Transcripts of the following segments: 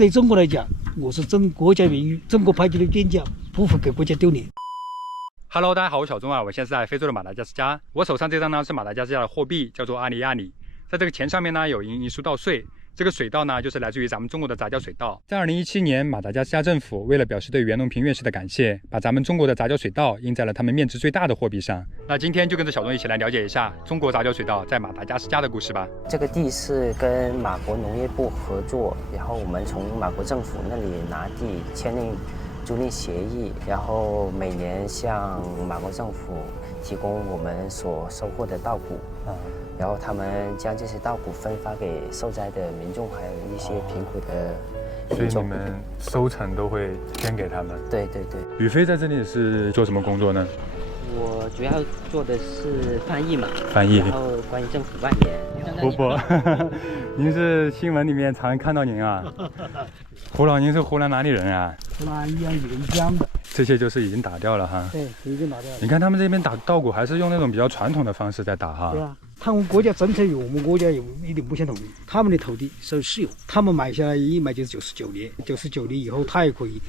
对中国来讲，我是争国家名誉，中国排起的边疆，不会给国家丢脸。Hello， 大家好，我是小钟啊，我现在是在非洲的马达加斯加。我手上这张呢是马达加斯加的货币，叫做阿里亚里。在这个钱上面呢有银树稻穗，这个水稻呢就是来自于咱们中国的杂交水稻。在2017年，马达加斯加政府为了表示对袁隆平院士的感谢，把咱们中国的杂交水稻印在了他们面值最大的货币上。那今天就跟着小钟一起来了解一下中国杂交水稻在马达加斯加的故事吧。这个地是跟马国农业部合作，然后我们从马国政府那里拿地签订租赁协议，然后每年向马国政府提供我们所收获的稻谷，然后他们将这些稻谷分发给受灾的民众，还有一些贫苦的民众。所以你们收成都会捐给他们？对对对。宇飞在这里是做什么工作呢？我主要做的是翻译嘛，翻译，然后关于政府外联。胡伯，您是新闻里面常看到您啊。胡老，您是湖南哪里人啊？湖南宜阳沅江的。这些就是已经打掉了哈。对，已经打掉了。你看他们这边打稻谷还是用那种比较传统的方式在打哈。对啊，他们国家政策与我们国家有一定不相同。他们的土地是私有，他们买下来一买就是99年，99年以后他也可以，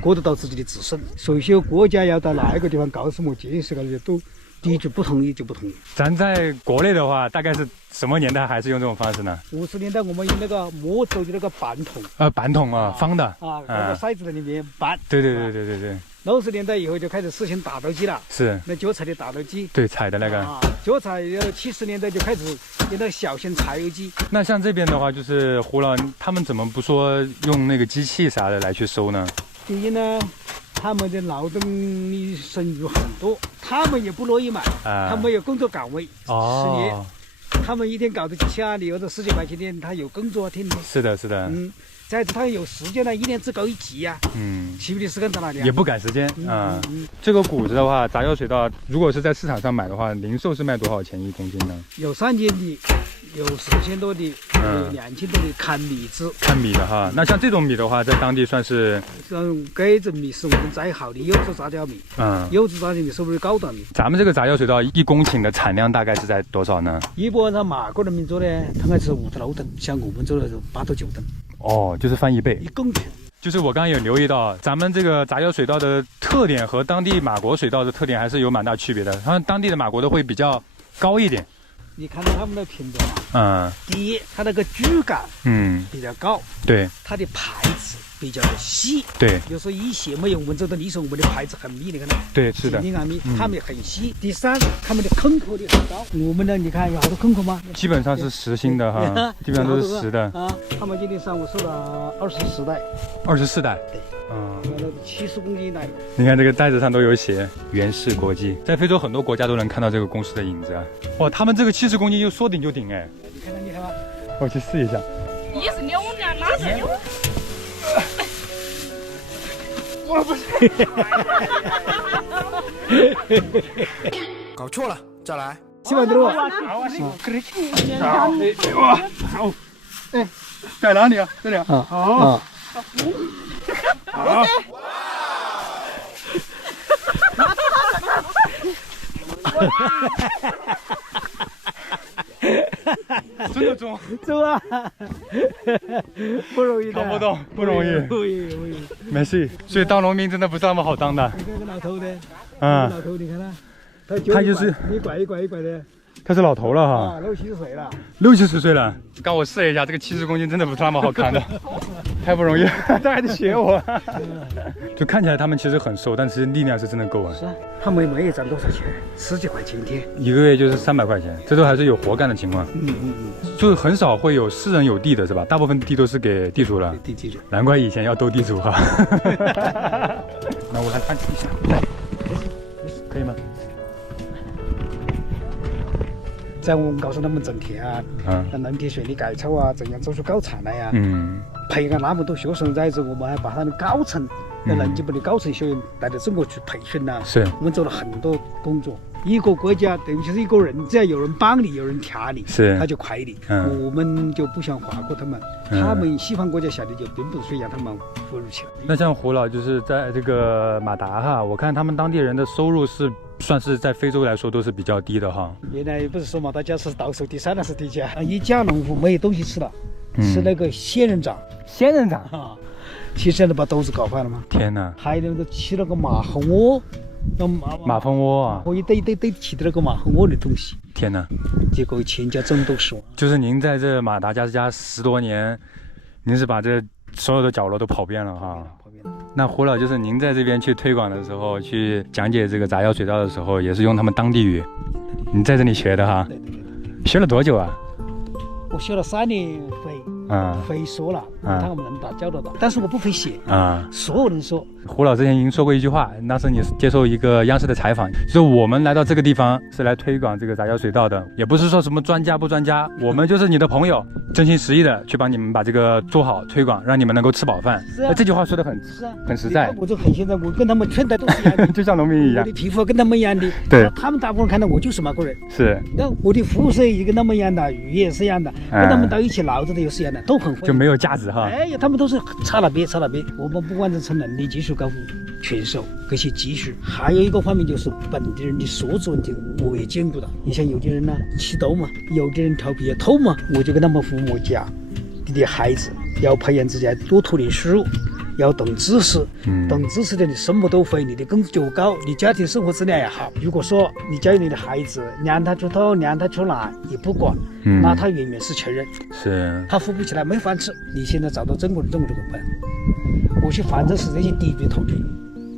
过得到自己的子孙。所以说国家要到哪一个地方搞什么建设啊，都地主不同意就不同意。咱在国内的话，大概是什么年代还是用这种方式呢？50年代我们用那个磨走的那个板桶，板桶啊，方的啊，那个筛子在里面板。对。60年代以后就开始实行打稻机了，是那脚踩的打稻机，对，踩的那个。脚踩70年代就开始有那个小型柴油机。那像这边的话，就是胡老，他们怎么不说用那个机器啥的来去收呢？第一呢，他们的劳动力生育很多，他们也不乐意买，他们有工作岗位，10年，他们一天搞得7、8里或者10几块钱的，他有工作天天。是的。再者他有时间呢，1年只搞1集呀，其余的时间在哪里啊？也不赶时间啊。这个谷子的话，杂交水稻如果是在市场上买的话，零售是卖多少钱1公斤呢？有3000的，有4000多的，有2000多的，看米质。看米的哈，那像这种米的话，在当地算是这种米是我们最好的优质杂交米，优质杂交米是不是高档米？咱们这个杂交水稻1公顷的产量大概是在多少呢？一般上马国人民做呢，他们是5到6吨，像我们做的是8到9吨。哦，就是翻1倍，1公顷。就是我刚刚有留意到，咱们这个杂交水稻的特点和当地马国水稻的特点还是有蛮大区别的。他们当地的马国的会比较高一点。你看到他们的品种啊，第一，它那个枝干比较高，对，它的牌子比较细，对，有时候一些没有我们这的你说我们的牌子很密，你看到？对，是的，紧密，它们很细。第三，它们的坑口率很高。我们呢，你看有好多坑口吗？基本上是实心的哈，基本上都是实的啊。他们今天上午收了24袋，24袋，对。70公斤袋。你看这个袋子上都有写袁氏国际，在非洲很多国家都能看到这个公司的影子啊。哇，他们这个70公斤就说顶就顶哎。你看看厉害吗？我去试一下。你是牛呢？哪是牛？我不是。搞错了，再来。7万多。好。哎，在哪里啊？这里啊。好。好，真的中啊！不容易的，扛不动，不容易，不容易。没事，所以当农民真的不是那么好当的。你看个老头的，老头你看他就是一拐一拐的。他是老头了哈，60、70岁了，60、70岁了。刚我试了一下，这个70公斤真的不是那么好扛的，太不容易了，他还得学我。就看起来他们其实很瘦，但其实力量是真的够啊。是啊，他们每月挣多少钱？10几块钱一天，1个月就是300块钱，这都还是有活干的情况。就很少会有私人有地的是吧？大部分地都是给地主了。地主，难怪以前要斗地主哈。那我来按一下，可以吗？在我们告诉他们种田啊，农田水利改造啊，怎样做出高产来呀？培养那么多学生在这，我们还把他们高层的农经部的高层学员带到中国去培训呐。是，我们做了很多工作。一个国家等于就是一个人，只要有人帮你，有人调你，他就快一点。我们就不像法国他们，他们西方国家下的就并不是说让他们扶入去了。那像胡老就是在这个马达哈，我看他们当地人的收入是算是在非洲来说都是比较低的哈。原来不是说马达加斯是倒数第3还是第几啊？一家农户没有东西吃了，是那个仙人掌仙人掌，啊，其实都把豆子搞坏了嘛。天哪！还有那个起了个马蜂窝，那马蜂窝啊！我一堆起的那个马蜂窝的东西，天哪！结果全家争夺死亡。就是您在这马达加斯加10多年，您是把这所有的角落都跑遍了哈。那胡老，就是您在这边去推广的时候，去讲解这个杂交水稻的时候，也是用他们当地语，你在这里学的哈？对。学了多久啊？我学了3年会说了，他们能打交道的，但是我不会写啊。所有人说，胡老之前已经说过一句话，那是你接受一个央视的采访，就是我们来到这个地方是来推广这个杂交水稻的，也不是说什么专家不专家，我们就是你的朋友，真心实意的去帮你们把这个做好推广，让你们能够吃饱饭。这句话说的很实在。我就很现在，我跟他们穿戴都是一样的，就像农民一样，我的皮肤跟他们一样的。对，他们大部分人看到我就是马国人，是。那我的肤色也跟他们一样的，语言也是一样的，跟他们到一起闹着的也是一样的，都很会。就没有价值哈。哎呀，他们都是差了别。我们不管是从能力、技术高全手这些技术，还有一个方面就是本地人的素质问题，我也见过的。你像有的人呢起痘嘛，有的人调皮也偷嘛，我就跟他们父母讲，你的孩子要培养自己多读点书，要懂知识，懂知识的你什么都会，你的工资就高，你家庭生活质量也好。如果说你教育你的孩子，让他出头，让他出来，你不管，那他永远是穷人，是他富不起来，没饭吃。你现在找到中国人这个办，我去反正是这些低级土地，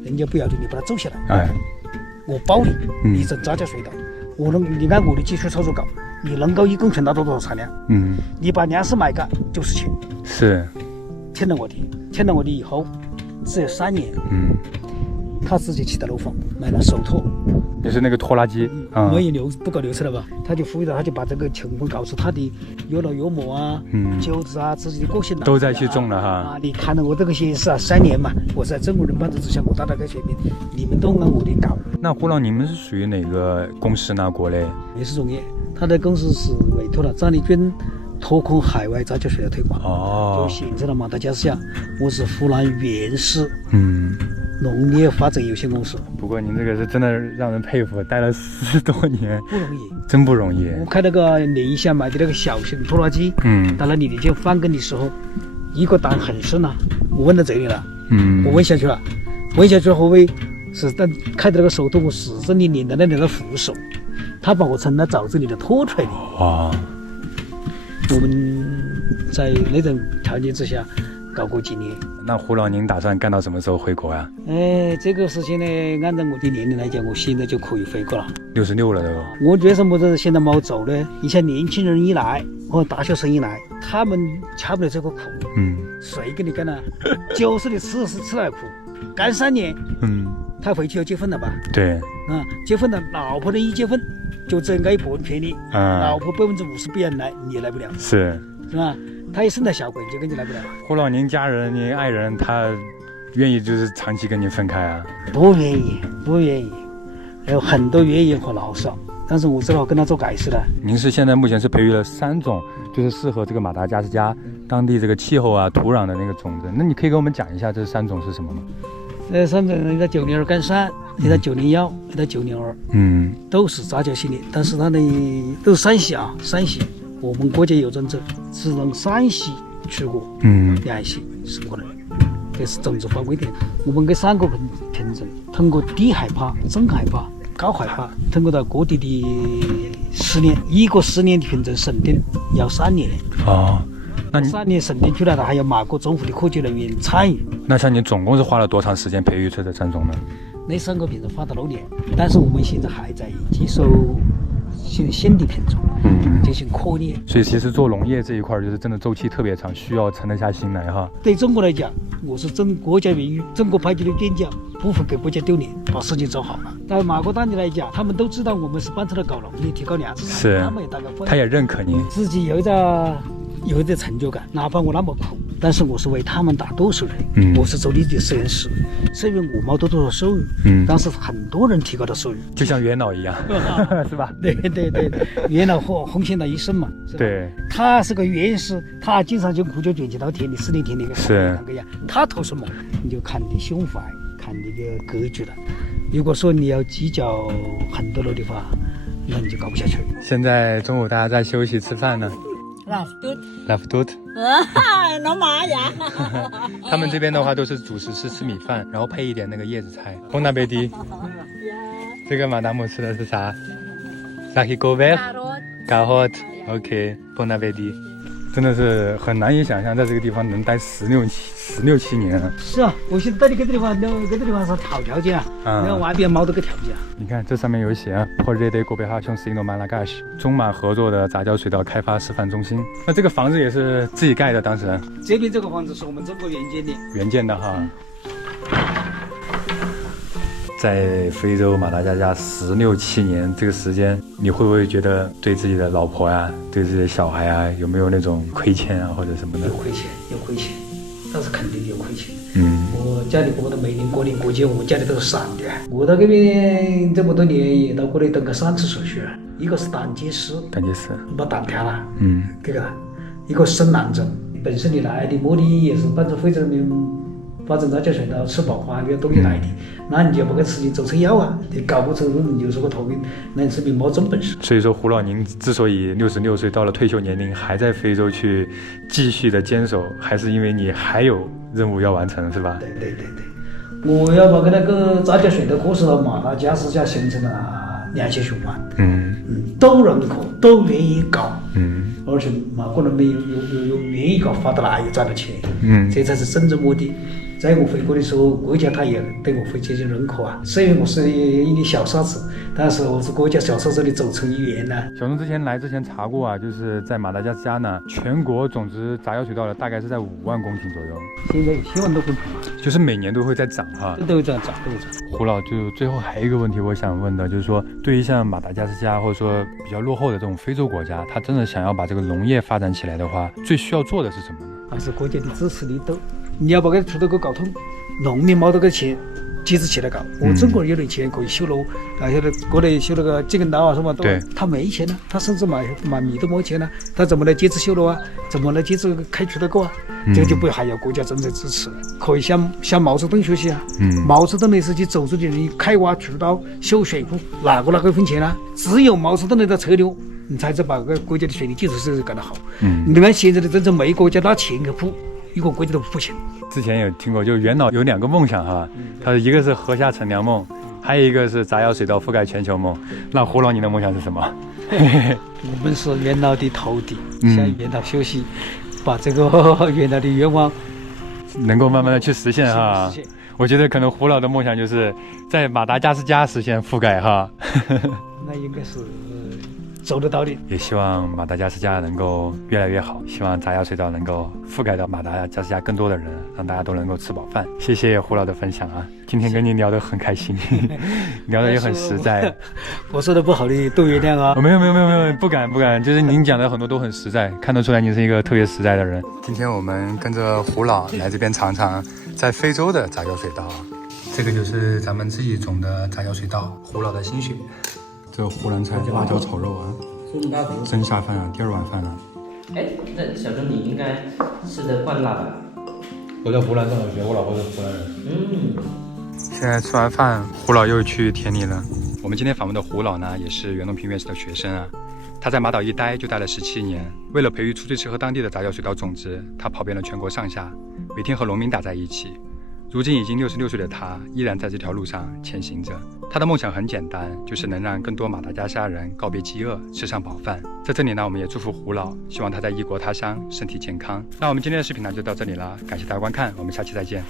人家不要的，你把它走下来，哎，我包你，你种杂交水稻，你按我的技术操作搞，你能够1公顷拿到多少产量？你把粮食买个就是钱。是，听了我的以后，只有3年，他自己起的楼房，买了手托，就是那个拖拉机，没有不搞流程了吧？他就呼吁他就把这个情况告诉他的岳老岳母啊，舅子啊，自己的个性都在去种了哈。啊，你看了我这个显示啊，3年嘛，我在中国人帮助之下，我达到个水平，你们都按我的搞。那胡老，你们是属于哪个公司呢？国内？也是农业，他的公司是委托了张立军拓控海外杂交水稻推广，就形成了马达加斯加。我是湖南原市农业发展有限公司。不过您这个是真的让人佩服，待了10多年，不容易，真不容易。我开那个宁夏买的那个小型拖拉机，到那里就翻耕的时候，一个档很深了，我问到这里了，我问下去了，后尾是当开的那个手托，我始终的拧到那里的扶手，他把我从那沼泽里头拖出来的。哇！我们在那种条件之下搞过几年。那胡老，您打算干到什么时候回国呀？这个事情呢，按照我的年龄来讲，我现在就可以回国了。66了都。我为什么这现在没走呢？你像年轻人一来，或大学生一来，他们吃不了这个苦。谁跟你干呢？90的吃了苦，干3年，他回去要结婚了吧？对。结婚了，老婆的一结婚就只该一部分权利，老婆50%不愿来，你也来不了，是吧？他一生了小鬼，你就跟你来不了。胡老，您家人、您爱人，他愿意就是长期跟您分开啊？不愿意，有很多原因和牢骚，但是我只好跟他做改释了。您是现在目前是培育了3种，就是适合这个马达加斯加当地这个气候啊、土壤的那个种子。那你可以给我们讲一下这3种是什么吗？这3种，一个902赣山，一个901，一个902，都是杂交系列，但是它的都是山西，我们国家有政策，只能山西出国2系是不可能，这是种子法规定。我们给3个品种，通过低海拔、中海拔、高海拔，通过到各地的10年，一个10年的品种审定要3年。那你3年审定出来的，还有马国政府的科技人员参与。那像你总共是花了多长时间培育出这3种呢？那3个品种花了6年，但是我们现在还在接受新的品种，进行科研。所以其实做农业这一块就是真的周期特别长，需要沉得下心来哈。对中国来讲，我是国家荣誉，中国排级的边疆，不会给国家丢脸，把事情做好了。在马国当地来讲，他们都知道我们是帮助了搞农业，提高粮食，是，他们也大概他也认可你，自己有一点成就感，哪怕我那么苦，但是我是为他们打多数人，我是做你的实验室，虽然我没得多少收入，但是很多人提高了收入，就像袁老一样，是吧？对，袁老奉献了一生嘛，是吧？对，他是个原始，他经常就苦就卷起到田里4年田里是那个样，他投什么，你就看你胸怀，看你的格局了。如果说你要计较很多了的话，那你就搞不下去。现在中午大家在休息吃饭呢。Lafdut。老妈呀！他们这边的话都是主食是吃米饭，然后配一点那个叶子菜。Bon appétit。这个马达姆吃的是啥？Saki Gover。Carrot。OK。Bon appétit。真的是很难以想象，在这个地方能待16、17年。是啊，我现在在这个地方，这个地方是逃条件啊，那外边冇得个条件啊。你看这上面有写啊 ，Projet de Coopération Sino-Malagasy 中马合作的杂交水稻开发示范中心。那这个房子也是自己盖的，当时。这边这个房子是我们中国原建的。原建的哈。在非洲马达加斯加16、17年这个时间，你会不会觉得对自己的老婆呀、对自己的小孩啊，有没有那种亏欠啊，或者什么的？有亏欠，那是肯定有亏欠。我家里过的每年过年过节，我家里都是散的。我到这边这么多年，也到过来动过3次手续，一个是胆结石，把胆塌了，这个，一个生囊肿，本身你来的目的也是帮助非洲人民发展杂交水稻吃饱饭这个东西来的，那你就不给吃点注册药啊，你搞不成你就是个头病，那你说明没真本事。所以说胡老您之所以66岁到了退休年龄还在非洲去继续的坚守，还是因为你还有任务要完成，是吧？对，我要把那个杂交水稻果实到马达加斯加形成了良性循环，都认可，都愿意搞，而且马国人民有愿意搞，发达了也赚到钱，这才是真正目的。在我回国的时候，国家他也对我会进行认可啊。虽然我是一粒小沙子，但是我是国家小沙子里走成一员呢。小钟之前来之前查过啊，就是在马达加斯加呢，全国种植杂交水稻的大概是在5万公顷左右。现在有7万多公顷，就是每年都会在涨哈。都会涨。胡老，就最后还有一个问题我想问的，就是说，对于像马达加斯加或者说比较落后的这种非洲国家，他真的想要把这个农业发展起来的话，最需要做的是什么呢？还是国家的支持力度。你要把这出头给搞通，农民没得个钱，集资起来搞。我中国人有点钱可以修路，现在过来修那个几根道啊什么，对，他没钱呢，他甚至买米都没钱呢，他怎么来集资修路啊？怎么来集资开出头沟啊？这个就不还要国家政策支持，可以向毛泽东学习啊。毛泽东那时期组织的人开挖渠道、修水库，哪个一分钱啊？只有毛泽东那个策略，你才把个国家的水利基础设施干得好。你看现在的政策，每个国家拿钱去铺。一个国家都不付钱。之前有听过，就元老有2个梦想哈，他说一个是禾下乘凉梦，还有一个是杂交水稻覆盖全球梦。那胡老，你的梦想是什么？我们是元老的徒弟，向元老学习，把这个元老的愿望能够慢慢的去实现哈。我觉得可能胡老的梦想就是在马达加斯加实现覆盖哈。那应该是走得到的。也希望马达加斯加能够越来越好，希望杂交水稻能够覆盖到马达加斯加更多的人，让大家都能够吃饱饭。谢谢胡老的分享啊，今天跟你聊得很开心，聊得也很实在。我说的不好的都原谅啊。没有，不敢，就是您讲的很多都很实在，看得出来您是一个特别实在的人。今天我们跟着胡老来这边尝尝在非洲的杂交水稻，这个就是咱们自己种的杂交水稻，胡老的心血。这湖南菜辣椒炒肉啊，真下饭啊，第2碗饭了。哎，那小钟你应该吃得惯辣吧？我在湖南上的学，我老婆是湖南人。现在吃完饭，胡老又去田里了。我们今天访问的胡老呢，也是原农平院士的学生啊。他在马岛一待就待了17年，为了培育出最适合当地的杂交水稻种植，他跑遍了全国上下，每天和农民打在一起。如今已经66岁的他，依然在这条路上前行着。他的梦想很简单，就是能让更多马达加斯加人告别饥饿，吃上饱饭。在这里呢，我们也祝福胡老，希望他在异国他乡身体健康。那我们今天的视频呢就到这里了，感谢大家观看，我们下期再见。